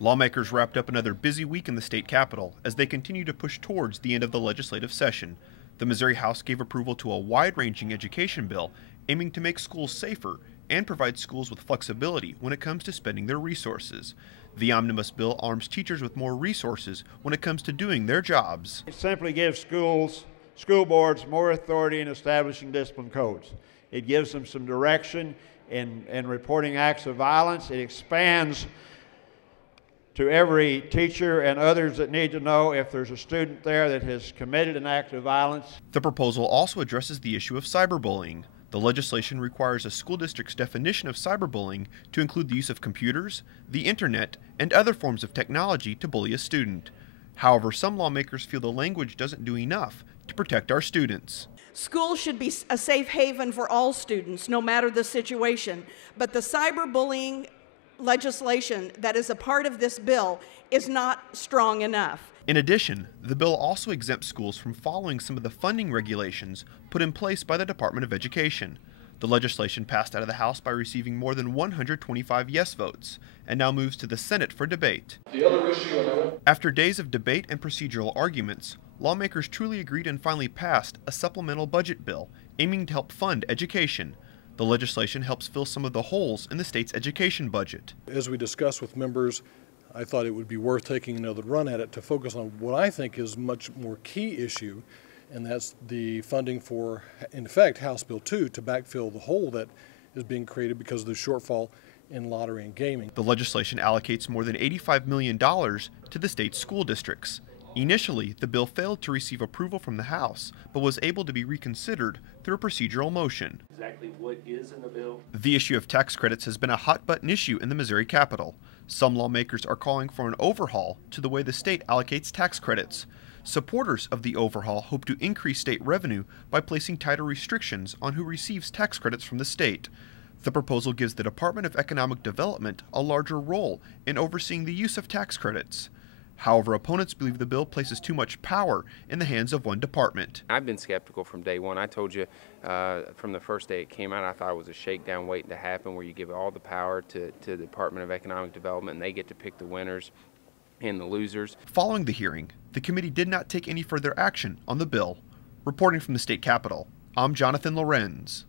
Lawmakers wrapped up another busy week in the state capitol as they continue to push towards the end of the legislative session. The Missouri House gave approval to a wide-ranging education bill aiming to make schools safer and provide schools with flexibility when it comes to spending their resources. The omnibus bill arms teachers with more resources when it comes to doing their jobs. It simply gives school boards more authority in establishing discipline codes. It gives them some direction in reporting acts of violence. It expands to every teacher and others that need to know if there's a student there that has committed an act of violence. The proposal also addresses the issue of cyberbullying. The legislation requires a school district's definition of cyberbullying to include the use of computers, the internet, and other forms of technology to bully a student. However, some lawmakers feel the language doesn't do enough to protect our students. Schools should be a safe haven for all students, no matter the situation. But the cyberbullying legislation that is a part of this bill is not strong enough. In addition, the bill also exempts schools from following some of the funding regulations put in place by the Department of Education. The legislation passed out of the House by receiving more than 125 yes votes and now moves to the Senate for debate. After days of debate and procedural arguments, lawmakers truly agreed and finally passed a supplemental budget bill aiming to help fund education. The legislation helps fill some of the holes in the state's education budget. As we discussed with members, I thought it would be worth taking another run at it to focus on what I think is much more key issue, and that's the funding for, in effect, House Bill 2 to backfill the hole that is being created because of the shortfall in lottery and gaming. The legislation allocates more than $85 million to the state's school districts. Initially, the bill failed to receive approval from the House, but was able to be reconsidered through a procedural motion. Exactly what is in the bill? The issue of tax credits has been a hot-button issue in the Missouri Capitol. Some lawmakers are calling for an overhaul to the way the state allocates tax credits. Supporters of the overhaul hope to increase state revenue by placing tighter restrictions on who receives tax credits from the state. The proposal gives the Department of Economic Development a larger role in overseeing the use of tax credits. However, opponents believe the bill places too much power in the hands of one department. I've been skeptical from day one. I told you from the first day it came out, I thought it was a shakedown waiting to happen where you give all the power to the Department of Economic Development and they get to pick the winners and the losers. Following the hearing, the committee did not take any further action on the bill. Reporting from the state capitol, I'm Jonathan Lorenz.